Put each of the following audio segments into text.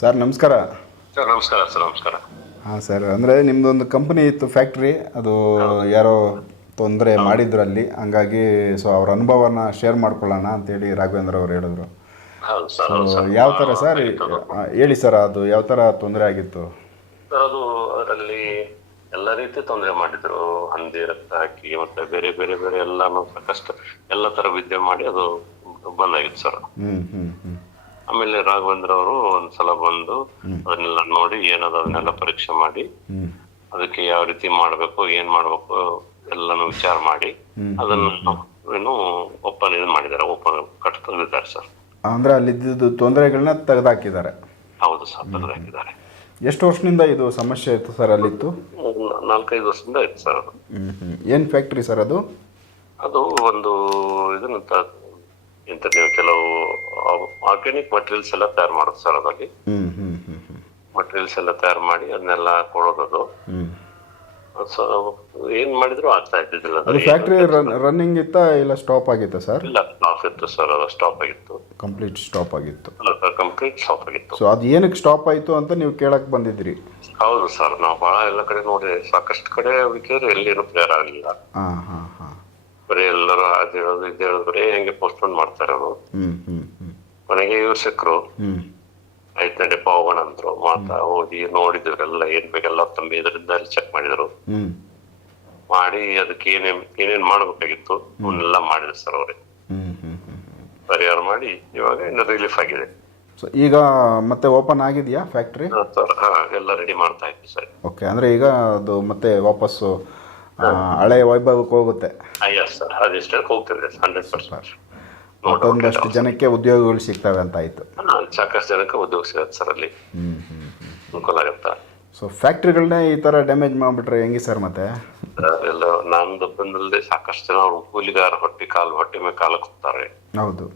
Sir ನಮಸ್ಕಾರ. Sir ನಮಸ್ಕಾರ sir ನಮಸ್ಕಾರ. ಹಾಂ ಸರ್ ಅಂದರೆ ನಿಮ್ಮದೊಂದು ಕಂಪನಿ ಇತ್ತು ಫ್ಯಾಕ್ಟ್ರಿ ಅದು ಯಾರೋ ತೊಂದರೆ ಮಾಡಿದ್ರು ಅಲ್ಲಿ. ಹಂಗಾಗಿ ಸೊ ಅವ್ರ ಅನುಭವನ ಶೇರ್ ಮಾಡ್ಕೊಳ್ಳೋಣ ಅಂತೇಳಿ ರಾಘವೇಂದ್ರ ಅವರು ಹೇಳಿದ್ರು. ಹೌದು ಸರ್ ಹೌದು ಸರ್. ಯಾವ ಥರ ಸರ್? ಆ, ಹೇಳಿ ಸರ್ ಅದು ಯಾವ ಥರ ತೊಂದರೆ ಆಗಿತ್ತು? ಸರ್ ಅದು ಅದರಲ್ಲಿ ಎಲ್ಲ ರೀತಿ ತೊಂದರೆ ಮಾಡಿದ್ರು. ಹಂದಿ ರಕ್ತ ಹಾಕಿ ಮತ್ತೆ ಬೇರೆ ಬೇರೆ ಬೇರೆ ಎಲ್ಲಾನು ಸಾಕಷ್ಟು ಎಲ್ಲ ತರ ವಿದ್ಯೆ ಮಾಡಿ ಅದು ಬಂದಾಗಿತ್ತು ಸರ್. ಹ್ಮ್ ಹ್ಞೂ ಹ್ಞೂ ಆಮೇಲೆ ರಾಘವೇಂದ್ರ ಅವರು ಒಂದ್ಸಲ ಬಂದು ಅದನ್ನೆಲ್ಲ ನೋಡಿ ಏನದ ಅದನ್ನೆಲ್ಲ ಪರೀಕ್ಷೆ ಮಾಡಿ ಅದಕ್ಕೆ ಯಾವ ರೀತಿ ಮಾಡ್ಬೇಕು ಏನ್ ಮಾಡ್ಬೇಕು ಎಲ್ಲಾನು ವಿಚಾರ ಮಾಡಿ ಅದನ್ನ ಏನು ಓಪನ್ ಇದು ಮಾಡಿದ್ದಾರೆ ಓಪನ್ ಕಟ್ ತೆಗೆದಿದ್ದಾರೆ ಸರ್. ಅಂದ್ರೆ ಅಲ್ಲಿದ್ದು ತೊಂದರೆಗಳನ್ನ ತೆಗೆದಾಕಿದ್ದಾರೆ. ಹೌದು ಸರ್ ತೆಗೆದಾಕಿದ್ದಾರೆ. ಎಷ್ಟು ವರ್ಷದಿಂದ ಇದು ಸಮಸ್ಯೆ ಇತ್ತು ಸರ್ ಅಲ್ಲಿತ್ತು? ನಾಲ್ಕೈದು ವರ್ಷದಿಂದ ಇತ್ತು ಸರ್ ಏನು ಫ್ಯಾಕ್ಟ್ರಿ ಸರ್ ಅದು? ಅದು ಒಂದು ಇದನ್ನ ತ- ಎಂತ ನೀವು ಕೆಲವು ಆರ್ಗ್ಯಾನಿಕ್ ಮಟೀರಿಯಲ್ಸ್ ಎಲ್ಲ ತಯಾರು ಮಾಡೋದು ಸರ್ ಅದರಲ್ಲಿ. ಮಟೀರಿಯಲ್ಸ್ ಎಲ್ಲ ತಯಾರು ಮಾಡಿ ಅದನ್ನೆಲ್ಲ ಕೊಡೋದು ಹ್ಞೂ ಸೊ ಏನ್ ಮಾಡಿದ್ರು ಆಗ್ತಾ ಇದ್ದಿದ್ದಿಲ್ಲ ಅದು ಫ್ಯಾಕ್ಟ್ರಿ ರನ್ನಿಂಗ್ ಇತ್ತಾ ಇಲ್ಲ ಸ್ಟಾಪ್ ಆಗಿತ್ತಾ ಸರ್? ಇಲ್ಲ ಸ್ಟಾಪ್ ಇತ್ತು ಸರ್ ಅದು ಸ್ಟಾಪ್ ಆಗಿತ್ತು. ಕಂಪ್ಲೀಟ್ ಸ್ಟಾಪ್ ಆಗಿತ್ತು. ಕಂಪ್ಲೀಟ್ ಸ್ಟಾಪ್ ಆಗಿತ್ತು. ಸೊ ಅದು ಏನಕ್ಕೆ ಸ್ಟಾಪ್ ಆಯಿತು ಅಂತ ನೀವು ಕೇಳಕ್ಕೆ ಬಂದಿದ್ರಿ? ಹೌದು ಸರ್ ನಾವು ಬಹಳ ಎಲ್ಲ ಕಡೆ ನೋಡಿ ಸಾಕಷ್ಟು ಕಡೆ ಹುಡುಕಿದ್ರೆ ಎಲ್ಲಿ ಪ್ಲೇಯರ್ ಆಗಲಿಲ್ಲ. ಹಾ ಹಾಂ. ಬರೀ ಎಲ್ಲರೂ ಅದ್ ಹೇಳೋದು ಇದು ಹೇಳೋದು ಬರೀ ಹಂಗೆ ಪೋಸ್ಟ್ಪೋನ್ ಮಾಡ್ತಾರೆ ಅವರು. ಮನೆಗೆ ಇವ್ರು ಆಯ್ತು ನಡಿಪ್ಪ ಹೋಗೋಣ ಅಂದ್ರು. ಮಾತಾ ಓದಿ ನೋಡಿದ್ರು ಎಲ್ಲ ಏನ್ ಬೇಕೆಲ್ಲ ತಮ್ಮ ಇದರಿಂದ ಅಲ್ಲಿ ಚೆಕ್ ಮಾಡಿದ್ರು. ಮಾಡಿ ಅದಕ್ಕೆ ಏನೇನ್ ಏನೇನ್ ಮಾಡ್ಬೇಕಾಗಿತ್ತು ಅವನ್ನೆಲ್ಲ ಮಾಡಿದ್ರು ಸರ್ ಅವ್ರೆ. ಹ್ಞೂ ಹ್ಞೂ ಹ್ಞೂ ಪರಿಹಾರ ಮಾಡಿ ಇವಾಗ ಇನ್ನು ರಿಲೀಫ್ ಆಗಿದೆ. ಸೊ ಈಗ ಮತ್ತೆ ಓಪನ್ ಆಗಿದೆಯಾ ಫ್ಯಾಕ್ಟ್ರಿ ಎಲ್ಲ ರೆಡಿ ಮಾಡ್ತಾ ಇದ್ವಿ ಸರ್. ಓಕೆ ಅಂದ್ರೆ ಈಗ ಅದು ಮತ್ತೆ ವಾಪಸ್ಸು ಹಳೆಯ ವೈಭವಕ್ಕೆ ಹೋಗುತ್ತೆ. ಎಸ್ ಸರ್ ಅದೆಷ್ಟೇ ಹೋಗ್ತಿದೆ ಹಂಡ್ರೆಡ್ ಪರ್ಸೆಂಟ್ ಮತ್ತೊಂದಷ್ಟು ಜನಕ್ಕೆ ಉದ್ಯೋಗಗಳು ಸಿಗ್ತವೆ ಅಂತ ಆಯ್ತು. ಸಾಕಷ್ಟು ಜನಕ್ಕೆ ಉದ್ಯೋಗ ಸಿಗತ್ತೆ ಸರ್ ಅಲ್ಲಿ. ಅನುಕೂಲ ಆಗತ್ತಾ? ಸೊ ಫ್ಯಾಕ್ಟ್ರಿಗಳನ್ನ ಈ ತರ ಡ್ಯಾಮೇಜ್ ಮಾಡ್ಬಿಟ್ರೆ ಹೆಂಗೆ ಸರ್ ಮತ್ತೆ? ಎಲ್ಲ ನಂದು ಬಂದಲ್ಲದೆ ಸಾಕಷ್ಟು ಜನ ಅವರು ಕೂಲಿಗಾರ ಹೊಟ್ಟೆ ಕಾಲು ಹೊಟ್ಟೆ ಮೇಲೆ ಕಾಲಕ್ಕೆ ಹೋಗ್ತಾರೆ ಹೌದು.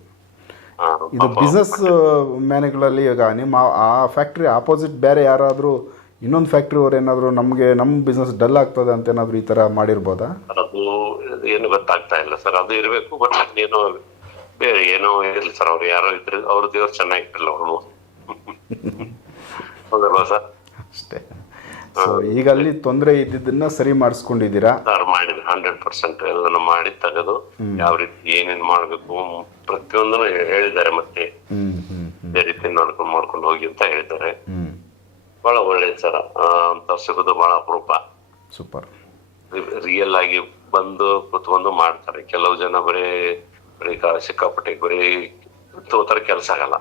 ಇದು ಬಿಸ್ನೆಸ್ ಮ್ಯಾನ್ಗಳಲ್ಲಿ ಈಗ ನಿಮ್ಮ ಆ ಫ್ಯಾಕ್ಟ್ರಿ ಆಪೋಸಿಟ್ ಬೇರೆ ಯಾರಾದರೂ ಇನ್ನೊಂದು ಫ್ಯಾಕ್ಟ್ರಿ ಅವ್ರು ಏನಾದರೂ ನಮಗೆ ನಮ್ಮ ಬಿಸ್ನೆಸ್ ಡಲ್ ಆಗ್ತದೆ ಅಂತ ಏನಾದರೂ ಈ ಥರ ಮಾಡಿರ್ಬೋದಾ? ಅದು ಏನು ಗೊತ್ತಾಗ್ತಾ ಇಲ್ಲ ಸರ್. ಅದು ಇರಬೇಕು ಬಟ್ ಏನೋ ಬೇರೆ ಏನೋ ಇರಲಿ ಸರ್. ಅವ್ರು ಯಾರೋ ಇದ್ರೆ ಅವ್ರ ದೇವ್ರು ಚೆನ್ನಾಗಿರಲ್ಲ ಅವರು ಹೌದಲ್ವಾ ಸರ್? ಅಷ್ಟೇ. ಈಗ ಅಲ್ಲಿ ತೊಂದರೆ ಇದ್ದಿದ್ದನ್ನ ಸರಿ ಮಾಡಿಸ್ಕೊಂಡಿದ್ದೀರಾ? ಸರ್ ಮಾಡಿದ್ರು ಹಂಡ್ರೆಡ್ ಪರ್ಸೆಂಟ್ ಎಲ್ಲ ಮಾಡಿ ತೆಗೆದು ಯಾವ ರೀತಿ ಏನೇನ್ ಮಾಡ್ಬೇಕು ಪ್ರತಿಯೊಂದನ್ನು ಹೇಳಿದ್ದಾರೆ ಮತ್ತೆ. ಬೇರೆ ಇದೇ ರೀತಿ ನೋಡ್ಕೊಂಡು ಮಾಡ್ಕೊಂಡು ಹೋಗಿ ಅಂತ ಹೇಳಿದ್ದಾರೆ. ಬಹಳ ಒಳ್ಳೇದು ಸರ್. ದರ್ಶಕದ್ದು ಸಿಗೋದು ಬಹಳ ಅಪರೂಪ. ಸೂಪರ್. ರಿಯಲ್ ಆಗಿ ಬಂದು ಕುತ್ಕೊಂಡು ಮಾಡ್ತಾರೆ. ಕೆಲವು ಜನ ಬರೀ ಬರೀ ಸಿಕ್ಕಾಪಟ್ಟೆ ಬರೀ ತೋತರ ಕೆಲಸ ಆಗಲ್ಲ.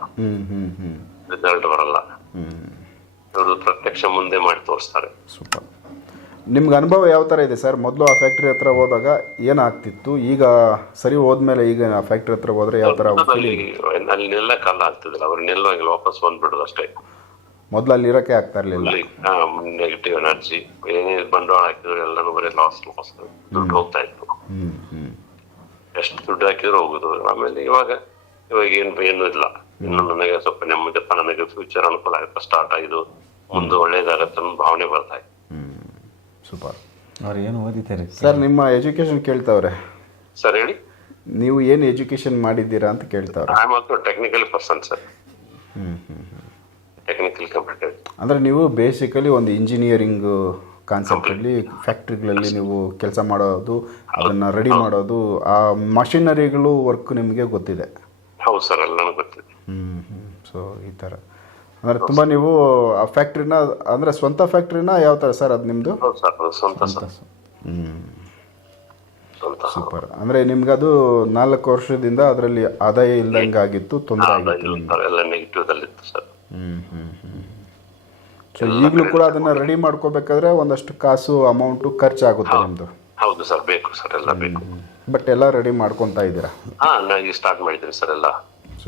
ರಿಸಲ್ಟ್ ಬರಲ್ಲ. ಇವರು ಪ್ರತ್ಯಕ್ಷ ಮುಂದೆ ಮಾಡಿ ತೋರಿಸ್ತಾರೆ. ಸೂಪರ್. ನಿಮ್ಗೆ ಅನುಭವ ಯಾವ ಥರ ಇದೆ ಸರ್? ಮೊದಲು ಆ ಫ್ಯಾಕ್ಟ್ರಿ ಹತ್ರ ಹೋದಾಗ ಏನಾಗ್ತಿತ್ತು ಈಗ ಸರಿ ಹೋದ್ಮೇಲೆ ಈಗ ಆ ಫ್ಯಾಕ್ಟ್ರಿ ಹತ್ರ ಹೋದ್ರೆ ಯಾವ ಥರ ಅಲ್ಲಿ ಕಾಲ ಆಗ್ತಿದಿಲ್ಲ ಅವ್ರು ನಿಲ್ಲೋಂಗಿಲ್ಲ ವಾಪಸ್ ಬಂದ್ಬಿಡೋದು ಅಷ್ಟೇ. ಮೊದಲು ಅಲ್ಲಿ ಇರೋಕೆ ಆಗ್ತಾ ಇರಲಿಲ್ಲ. ನೆಗೆಟಿವ್ ಎನರ್ಜಿ ಏನೇ ಬಂಡವಾಳ ಹಾಕಿದ್ರು ಎಲ್ಲರೂ ಬರೀ ಲಾಸ್ ಲಾಸ್ ದುಡ್ಡು ಹೋಗ್ತಾ ಇತ್ತು. ಹ್ಞೂ ಹ್ಞೂ ಎಷ್ಟು ದುಡ್ಡು ಹಾಕಿದ್ರು ಹೋಗುದು. ಆಮೇಲೆ ಇವಾಗ ಇವಾಗ ಏನು ಏನು ಇಲ್ಲ. ಇನ್ನು ನನಗೆ ಸ್ವಲ್ಪ ನೆಮ್ಮದಿ ನನಗೆ ಫ್ಯೂಚರ್ ಅನುಕೂಲ ಆಗುತ್ತೆ ಸ್ಟಾರ್ಟ್ ಆಗಿದ್ದು ಮುಂದೆ ಒಳ್ಳೇದಾಗತ್ತೆ ಅನ್ನೋ ಭಾವನೆ ಬರ್ತಾ ಇದೆ. ಹ್ಞೂ ಸೂಪರ್ ಅವ್ರು ಏನು ಓದಿದ್ದಾರೆ? ಸರ್ ನಿಮ್ಮ ಎಜುಕೇಷನ್ ಕೇಳ್ತಾವ್ರೆ? ಸರ್ ಹೇಳಿ? ನೀವು ಏನು ಎಜುಕೇಶನ್ ಮಾಡಿದ್ದೀರಾ ಅಂತ ಕೇಳ್ತಾವ್ರೆ? I am also technical person sir ಹ್ಞೂ ಟೆಕ್ನಿಕಲ್ ಕಂಪ್ಯೂಟರ್ ಅಂದರೆ ನೀವು ಬೇಸಿಕಲಿ ಒಂದು ಇಂಜಿನಿಯರಿಂಗ್ ಕಾನ್ಸೆಪ್ಟಲ್ಲಿ ಫ್ಯಾಕ್ಟ್ರಿಗಳಲ್ಲಿ ನೀವು ಕೆಲಸ ಮಾಡೋದು ಅದನ್ನು ರೆಡಿ ಮಾಡೋದು ಆ ಮಷಿನರಿಗಳು ವರ್ಕ್ ನಿಮಗೆ ಗೊತ್ತಿದೆ. ಹೌದು ಸರ್ ಎಲ್ಲಾನು ಗೊತ್ತಿದೆ. ಹ್ಞೂ ಸೊ ಈ ಥರ ಅಂದರೆ ತುಂಬ ನೀವು ಆ ಫ್ಯಾಕ್ಟ್ರಿನ ಅಂದರೆ ಸ್ವಂತ ಫ್ಯಾಕ್ಟ್ರಿನ ಯಾವ ಥರ ಸರ್ ಅದು ನಿಮ್ಮದು ಹೌದು ಸರ್ ಅದು ಸ್ವಂತ ಸರ್. ಹ್ಞೂ ಸೂಪರ್ ಅಂದರೆ ಅದು ನಾಲ್ಕು ವರ್ಷದಿಂದ ಅದರಲ್ಲಿ ಆದಾಯ ಇಲ್ದಂಗೆ ಆಗಿತ್ತು ತೊಂದರೆ ಆಗಿತ್ತು ಎಲ್ಲ ಸರ್. ಹ್ಞೂ ಹ್ಞೂ ಸೊ ಈಗಲೂ ಕೂಡ ಅದನ್ನ ರೆಡಿ ಮಾಡ್ಕೋಬೇಕಾದ್ರೆ ಒಂದಷ್ಟು ಕಾಸು ಅಮೌಂಟು ಖರ್ಚಾಗುತ್ತೆ ನಿಮ್ಮದು ಹೌದು ಸರ್ ಬೇಕು ಸರ್ ಎಲ್ಲ ಬೇಕು. ಬಟ್ ಎಲ್ಲ ರೆಡಿ ಮಾಡ್ಕೊಂತ ಇದ್ದೀರಾ? ಹಾ ನಾನು ಸ್ಟಾರ್ಟ್ ಮಾಡಿದ್ದೀನಿ ಸರ್ ಎಲ್ಲ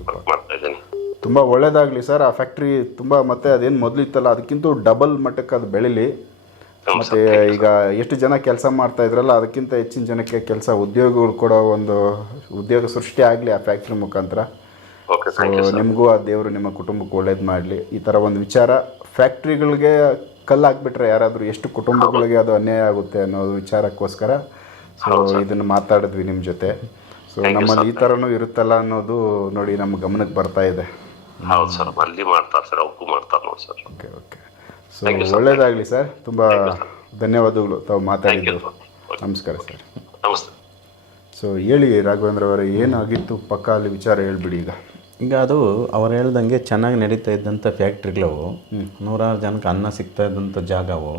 ವರ್ಕ್ ಮಾಡ್ತಾ ಇದ್ದೀನಿ. ತುಂಬಾ ಒಳ್ಳೇದಾಗಲಿ ಸರ್ ಆ ಫ್ಯಾಕ್ಟ್ರಿ ತುಂಬಾ ಮತ್ತೆ ಅದೇನು ಮೊದಲು ಇತ್ತಲ್ಲ ಅದಕ್ಕಿಂತ ಡಬಲ್ ಮಟ್ಟಕ್ಕೆ ಅದು ಬೆಳಿಲಿ. ಮತ್ತೆ ಈಗ ಎಷ್ಟು ಜನ ಕೆಲಸ ಮಾಡ್ತಾ ಇದ್ರಲ್ಲ ಅದಕ್ಕಿಂತ ಹೆಚ್ಚಿನ ಜನಕ್ಕೆ ಕೆಲಸ ಉದ್ಯೋಗಗಳು ಕೊಡೋ ಒಂದು ಉದ್ಯೋಗ ಸೃಷ್ಟಿ ಆಗಲಿ ಆ ಫ್ಯಾಕ್ಟ್ರಿ ಮುಖಾಂತರ. ನಿಮಗೂ ಆ ದೇವರು ನಿಮ್ಮ ಕುಟುಂಬಕ್ಕೆ ಒಳ್ಳೇದು ಮಾಡಲಿ. ಈ ಥರ ಒಂದು ವಿಚಾರ ಫ್ಯಾಕ್ಟ್ರಿಗಳಿಗೆ ಕಲ್ಲು ಹಾಕ್ಬಿಟ್ರೆ ಯಾರಾದರೂ ಎಷ್ಟು ಕುಟುಂಬಗಳಿಗೆ ಅದು ಅನ್ಯಾಯ ಆಗುತ್ತೆ ಅನ್ನೋ ವಿಚಾರಕ್ಕೋಸ್ಕರ ಸೊ ಇದನ್ನು ಮಾತಾಡಿದ್ವಿ ನಿಮ್ಮ ಜೊತೆ. ಸೊ ನಮ್ಮಲ್ಲಿ ಈ ಥರನೂ ಇರುತ್ತಲ್ಲ ಅನ್ನೋದು ನೋಡಿ ನಮ್ಮ ಗಮನಕ್ಕೆ ಬರ್ತಾ ಇದೆ. ಹೌದು ಸರ್ ಅಲ್ಲಿ ಮಾಡ್ತಾರೆ ಸರ್ ಅವಕ್ಕೂ ಮಾಡ್ತಾರೆ ನೋಡಿ ಸರ್. ಓಕೆ ಓಕೆ ಸೊ ಒಳ್ಳೇದಾಗಲಿ ಸರ್. ತುಂಬ ಧನ್ಯವಾದಗಳು ತಾವು ಮಾತಾಡಿದ್ರು ಮಾತಾಡಿದ್ದು ನಮಸ್ಕಾರ ಸರ್. ನಮಸ್ತೆ. ಸೊ ಹೇಳಿ ರಾಘವೇಂದ್ರ ಅವರೇ ಏನಾಗಿತ್ತು ಪಕ್ಕ ಅಲ್ಲಿ ವಿಚಾರ ಹೇಳ್ಬಿಡಿ ಈಗ. ಈಗ ಅದು ಅವ್ರು ಹೇಳ್ದಂಗೆ ಚೆನ್ನಾಗಿ ನಡೀತಾ ಇದ್ದಂಥ ಫ್ಯಾಕ್ಟ್ರಿಗಳವು ನೂರಾರು ಜನಕ್ಕೆ ಅನ್ನ ಸಿಗ್ತಾ ಇದ್ದಂಥ ಜಾಗವು.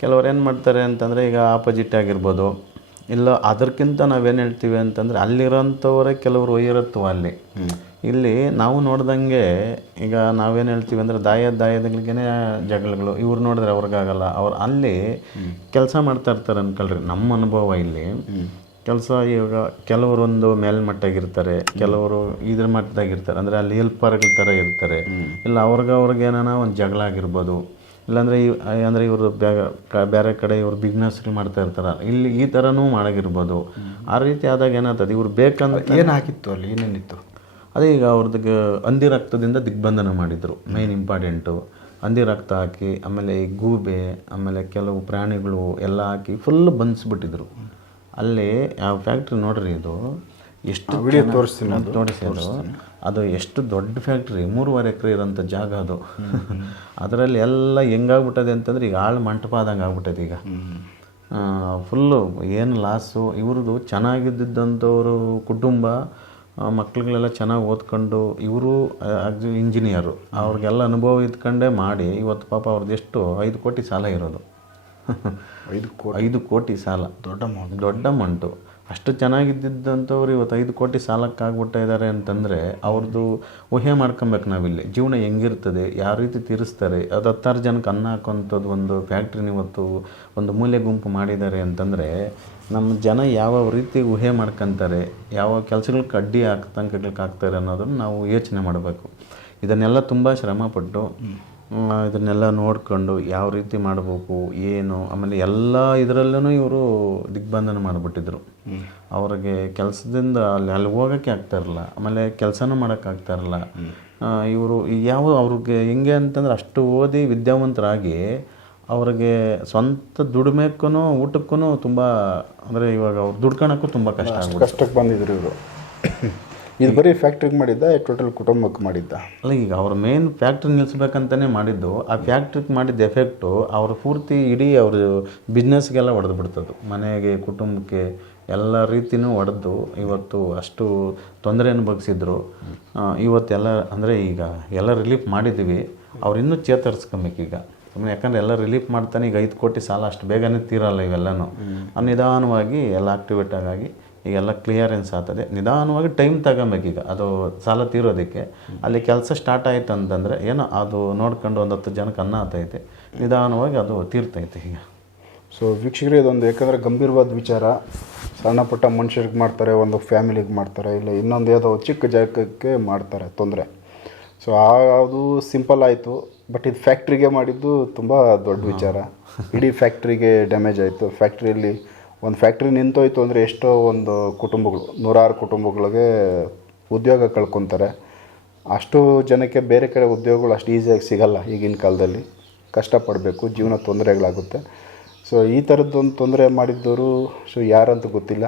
ಕೆಲವ್ರು ಏನು ಮಾಡ್ತಾರೆ ಅಂತಂದರೆ ಈಗ ಆಪೋಸಿಟ್ ಆಗಿರ್ಬೋದು ಇಲ್ಲ ಅದಕ್ಕಿಂತ ನಾವೇನು ಹೇಳ್ತೀವಿ ಅಂತಂದರೆ ಅಲ್ಲಿರೋಂಥವರೇ ಕೆಲವರು ಒಯ್ಯಿರತ್ವ ಅಲ್ಲಿ. ಇಲ್ಲಿ ನಾವು ನೋಡ್ದಂಗೆ ಈಗ ನಾವೇನು ಹೇಳ್ತೀವಿ ಅಂದರೆ ದಾಯ ದಾಯದಗಳಿಗೇ ಜಗಳಗಳು ಇವ್ರು ನೋಡಿದ್ರೆ ಅವ್ರಿಗಾಗಲ್ಲ. ಅವ್ರು ಅಲ್ಲಿ ಕೆಲಸ ಮಾಡ್ತಾ ಇರ್ತಾರೆ ಅನ್ಕೊಳ್ರಿ ನಮ್ಮ ಅನುಭವ ಇಲ್ಲಿ. ಕೆಲಸ ಇವಾಗ ಕೆಲವರೊಂದು ಮೇಲ್ಮಟ್ಟಾಗಿರ್ತಾರೆ ಕೆಲವರು ಇದ್ರ ಮಟ್ಟದಾಗಿರ್ತಾರೆ ಅಂದರೆ ಅಲ್ಲಿ ಹೆಲ್ಪರ್ಗಳ ಥರ ಇರ್ತಾರೆ. ಇಲ್ಲ ಅವ್ರಿಗೆ ಅವ್ರಿಗೆ ಏನಾನ ಒಂದು ಜಗಳ ಆಗಿರ್ಬೋದು ಇಲ್ಲಾಂದರೆ ಇವ್ ಅಂದರೆ ಇವರು ಬೇರೆ ಕಡೆ ಇವರು ಬಿಸ್ನೆಸ್ಗಳು ಮಾಡ್ತಾ ಇರ್ತಾರೆ ಇಲ್ಲಿ ಈ ಥರನೂ ಮಾಡಾಗಿರ್ಬೋದು. ಆ ರೀತಿ ಆದಾಗ ಏನಾಗ್ತದೆ ಇವ್ರು ಬೇಕಂತ ಏನಾಗಿತ್ತು ಅಲ್ಲಿ ಏನೇನಿತ್ತು? ಅದೇ ಈಗ ಅವ್ರದ್ದು ಅಂದಿ ರಕ್ತದಿಂದ ದಿಗ್ಬಂಧನ ಮಾಡಿದರು ಮೇನ್ ಇಂಪಾರ್ಟೆಂಟು ಅಂದಿ ರಕ್ತ ಹಾಕಿ ಆಮೇಲೆ ಈ ಗೂಬೆ ಆಮೇಲೆ ಕೆಲವು ಪ್ರಾಣಿಗಳು ಎಲ್ಲ ಹಾಕಿ ಫುಲ್ ಬಂಧಿಸ್ಬಿಟ್ಟಿದ್ರು ಅಲ್ಲಿ ಆ ಫ್ಯಾಕ್ಟ್ರಿ ನೋಡ್ರಿ ಇದು? ಎಷ್ಟು ವಿಡಿಯೋ ತೋರಿಸ್ತೀನಿ ಅದು. ತೋರಿಸಿ ಅದು. ಅದು ಎಷ್ಟು ದೊಡ್ಡ ಫ್ಯಾಕ್ಟ್ರಿ ಮೂರುವರೆ ಎಕರೆ ಇರೋಂಥ ಜಾಗ ಅದು. ಅದರಲ್ಲಿ ಎಲ್ಲ ಹೆಂಗಾಗ್ಬಿಟ್ಟದೆ ಅಂತಂದ್ರೆ ಈಗ ಆಳು ಮಂಟಪ ಆದಂಗೆ ಆಗ್ಬಿಟ್ಟದೆ ಈಗ. ಫುಲ್ಲು ಏನು ಲಾಸು ಇವ್ರದ್ದು ಚೆನ್ನಾಗಿದ್ದಂಥವ್ರು ಕುಟುಂಬ ಮಕ್ಳುಗಳೆಲ್ಲ ಚೆನ್ನಾಗಿ ಓದ್ಕೊಂಡು ಇವರು ಇಂಜಿನಿಯರು ಅವ್ರಿಗೆಲ್ಲ ಅನುಭವ ಇದ್ಕೊಂಡೇ ಮಾಡಿ ಇವತ್ತು ಪಾಪ ಅವ್ರದ್ದು ಎಷ್ಟು ಐದು ಕೋಟಿ ಸಾಲ ಇರೋದು. ಐದು ಕೋಟಿ. ಐದು ಕೋಟಿ ಸಾಲ. ದೊಡ್ಡ ದೊಡ್ಡ ಅಮೌಂಟು ಅಷ್ಟು ಚೆನ್ನಾಗಿದ್ದಂಥವ್ರು ಇವತ್ತು ಐದು ಕೋಟಿ ಸಾಲಕ್ಕೆ ಆಗ್ಬಿಟ್ಟ ಇದ್ದಾರೆ ಅಂತಂದರೆ ಅವ್ರದ್ದು ಊಹೆ ಮಾಡ್ಕೊಬೇಕು ನಾವಿಲ್ಲಿ. ಜೀವನ ಹೆಂಗಿರ್ತದೆ ಯಾವ ರೀತಿ ತೀರಿಸ್ತಾರೆ ಅದು ಹತ್ತಾರು ಜನಕ್ಕೆ ಅನ್ನ ಹಾಕೋಂಥದ್ದು ಒಂದು ಫ್ಯಾಕ್ಟ್ರಿನ ಇವತ್ತು ಒಂದು ಮೂಲೆ ಗುಂಪು ಮಾಡಿದ್ದಾರೆ ಅಂತಂದರೆ ನಮ್ಮ ಜನ ಯಾವ ರೀತಿ ಊಹೆ ಮಾಡ್ಕೊತಾರೆ ಯಾವ ಕೆಲಸಗಳಿಗೆ ಅಡ್ಡಿ ಆಗ್ತಂಕಗಳಿಗೆ ಆಗ್ತಾರೆ ಅನ್ನೋದನ್ನು ನಾವು ಯೋಚನೆ ಮಾಡಬೇಕು. ಇದನ್ನೆಲ್ಲ ತುಂಬ ಶ್ರಮಪಟ್ಟು ಇದನ್ನೆಲ್ಲ ನೋಡಿಕೊಂಡು ಯಾವ ರೀತಿ ಮಾಡಬೇಕು ಏನು ಆಮೇಲೆ ಎಲ್ಲ ಇದರಲ್ಲೂ ಇವರು ದಿಗ್ಬಂಧನ ಮಾಡಿಬಿಟ್ಟಿದ್ರು. ಅವ್ರಿಗೆ ಕೆಲಸದಿಂದ ಅಲ್ಲಿ ಅಲ್ಲಿ ಹೋಗೋಕ್ಕೆ ಆಗ್ತಾ ಇರಲ್ಲ ಆಮೇಲೆ ಕೆಲಸನೂ ಮಾಡೋಕ್ಕಾಗ್ತಾ ಇರಲ್ಲ ಇವರು ಯಾವ ಅವ್ರಿಗೆ ಹೆಂಗೆ ಅಂತಂದ್ರೆ ಅಷ್ಟು ಓದಿ ವಿದ್ಯಾವಂತರಾಗಿ ಅವ್ರಿಗೆ ಸ್ವಂತ ದುಡಿಮೆಕ್ಕೂ ಊಟಕ್ಕೂ ತುಂಬ ಅಂದರೆ ಇವಾಗ ಅವ್ರು ದುಡ್ಕೊಳಕ್ಕೂ ತುಂಬ ಕಷ್ಟ ಆಗ್ಬಿಟ್ಟು ಕಷ್ಟಕ್ಕೆ ಬಂದಿದ್ರು ಇವರು. ಇದು ಬರೀ ಫ್ಯಾಕ್ಟ್ರಿಗೆ ಮಾಡಿದ್ದ ಟೋಟಲ್ ಕುಟುಂಬಕ್ಕೆ ಮಾಡಿದ್ದ? ಅಲ್ಲ ಈಗ ಅವ್ರು ಮೇನ್ ಫ್ಯಾಕ್ಟ್ರಿ ನಿಲ್ಲಿಸ್ಬೇಕಂತಲೇ ಮಾಡಿದ್ದು. ಆ ಫ್ಯಾಕ್ಟ್ರಿಗೆ ಮಾಡಿದ್ದ ಎಫೆಕ್ಟು ಅವ್ರ ಪೂರ್ತಿ ಇಡೀ ಅವ್ರ ಬಿಸ್ನೆಸ್ಗೆಲ್ಲ ಹೊಡೆದು ಬಿಡ್ತದ್ದು ಮನೆಗೆ ಕುಟುಂಬಕ್ಕೆ ಎಲ್ಲ ರೀತಿನೂ ಹೊಡೆದು ಇವತ್ತು ಅಷ್ಟು ತೊಂದರೆ ಅನುಭವಿಸಿದ್ರು. ಇವತ್ತೆಲ್ಲ ಅಂದರೆ ಈಗ ಎಲ್ಲ ರಿಲೀಫ್ ಮಾಡಿದ್ದೀವಿ ಅವ್ರು ಇನ್ನೂ ಚೇತರಿಸ್ಕೊಬೇಕೀಗ ಸುಮ್ಮನೆ ಯಾಕಂದರೆ ಎಲ್ಲ ರಿಲೀಫ್ ಮಾಡ್ತಾನೆ ಈಗ ಐದು ಕೋಟಿ ಸಾಲ ಅಷ್ಟು ಬೇಗನೆ ತೀರಲ್ಲ ಇವೆಲ್ಲನೂ. ನಿಧಾನವಾಗಿ ಎಲ್ಲ ಆಕ್ಟಿವೇಟ್ ಆಗಿ ಈಗೆಲ್ಲ ಕ್ಲಿಯರೆನ್ಸ್ ಆಗ್ತದೆ. ನಿಧಾನವಾಗಿ ಟೈಮ್ ತಗೊಬೇಕೀಗ ಅದು ಸಾಲ ತೀರೋದಕ್ಕೆ. ಅಲ್ಲಿ ಕೆಲಸ ಸ್ಟಾರ್ಟ್ ಆಯಿತು ಅಂತಂದರೆ ಏನೋ ಅದು ನೋಡ್ಕೊಂಡು ಒಂದು ಹತ್ತು ಜನಕ್ಕೆ ಅನ್ನ ಆಗ್ತೈತೆ. ನಿಧಾನವಾಗಿ ಅದು ತೀರ್ತೈತೆ ಈಗ. ಸೊ ವೀಕ್ಷಕರೇ ಇದೊಂದು ಯಾಕಂದರೆ ಗಂಭೀರವಾದ ವಿಚಾರ. ಸಣ್ಣ ಪುಟ್ಟ ಮನುಷ್ಯರಿಗೆ ಮಾಡ್ತಾರೆ ಒಂದು ಫ್ಯಾಮಿಲಿಗೆ ಮಾಡ್ತಾರೆ ಇಲ್ಲ ಇನ್ನೊಂದು ಯಾವುದೋ ಚಿಕ್ಕ ಜಾಗಕ್ಕೆ ಮಾಡ್ತಾರೆ ತೊಂದರೆ. ಸೊ ಅದು ಸಿಂಪಲ್ ಆಯಿತು ಬಟ್ ಇದು ಫ್ಯಾಕ್ಟ್ರಿಗೆ ಮಾಡಿದ್ದು ತುಂಬ ದೊಡ್ಡ ವಿಚಾರ. ಇಡೀ ಫ್ಯಾಕ್ಟ್ರಿಗೆ ಡ್ಯಾಮೇಜ್ ಆಯಿತು. ಫ್ಯಾಕ್ಟ್ರಿಯಲ್ಲಿ ಒಂದು ಫ್ಯಾಕ್ಟ್ರಿ ನಿಂತೋಯ್ತು ಅಂದರೆ ಎಷ್ಟೋ ಒಂದು ಕುಟುಂಬಗಳು, ನೂರಾರು ಕುಟುಂಬಗಳಿಗೆ ಉದ್ಯೋಗ ಕಳ್ಕೊತಾರೆ. ಅಷ್ಟು ಜನಕ್ಕೆ ಬೇರೆ ಕಡೆ ಉದ್ಯೋಗಗಳು ಅಷ್ಟು ಈಸಿಯಾಗಿ ಸಿಗಲ್ಲ ಈಗಿನ ಕಾಲದಲ್ಲಿ. ಕಷ್ಟಪಡಬೇಕು, ಜೀವನ ತೊಂದರೆಗಳಾಗುತ್ತೆ. ಸೊ ಈ ಥರದ್ದೊಂದು ತೊಂದರೆ ಮಾಡಿದ್ದವರು ಸೊ ಯಾರಂತೂ ಗೊತ್ತಿಲ್ಲ.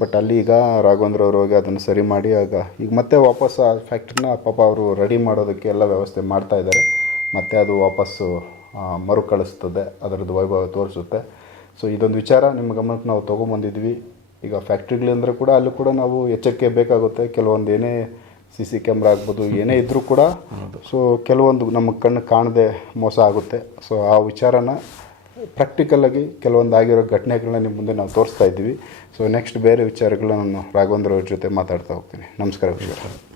ಬಟ್ ಅಲ್ಲಿ ಈಗ ರಾಘವೇಂದ್ರ ಅವರು ಹೋಗಿ ಅದನ್ನು ಸರಿ ಮಾಡಿ, ಆಗ ಈಗ ಮತ್ತೆ ವಾಪಸ್ ಆ ಫ್ಯಾಕ್ಟ್ರಿನ ಪಾಪ ಅವರು ರೆಡಿ ಮಾಡೋದಕ್ಕೆ ಎಲ್ಲ ವ್ಯವಸ್ಥೆ ಮಾಡ್ತಾ ಇದ್ದಾರೆ. ಮತ್ತೆ ಅದು ವಾಪಸ್ಸು ಮರುಕಳಿಸ್ತದೆ, ಅದರದ್ದು ವೈಭವ ತೋರಿಸುತ್ತೆ. ಸೊ ಇದೊಂದು ವಿಚಾರ ನಿಮ್ಮ ಗಮನಕ್ಕೆ ನಾವು ತೊಗೊಂಬಂದಿದ್ವಿ. ಈಗ ಫ್ಯಾಕ್ಟ್ರಿಗಳಂದರೆ ಕೂಡ ಅಲ್ಲೂ ಕೂಡ ನಾವು ಎಚ್ಚರಿಕೆ ಬೇಕಾಗುತ್ತೆ. ಕೆಲವೊಂದು ಏನೇ ಸಿ ಸಿ ಕ್ಯಾಮ್ರಾ ಆಗ್ಬೋದು ಏನೇ ಇದ್ದರೂ ಕೂಡ ಸೊ ಕೆಲವೊಂದು ನಮ್ಮ ಕಣ್ಣು ಕಾಣದೆ ಮೋಸ ಆಗುತ್ತೆ. ಸೊ ಆ ವಿಚಾರನ ಪ್ರಾಕ್ಟಿಕಲಾಗಿ ಕೆಲವೊಂದು ಆಗಿರೋ ಘಟನೆಗಳನ್ನ ನಿಮ್ಮ ಮುಂದೆ ನಾವು ತೋರಿಸ್ತಾ ಇದ್ದೀವಿ. ಸೊ ನೆಕ್ಸ್ಟ್ ಬೇರೆ ವಿಚಾರಗಳನ್ನ ನಾನು ರಾಘವೇಂದ್ರ ಅವ್ರ ಜೊತೆ ಮಾತಾಡ್ತಾ ಹೋಗ್ತೀನಿ. ನಮಸ್ಕಾರ ವಿಚಾರ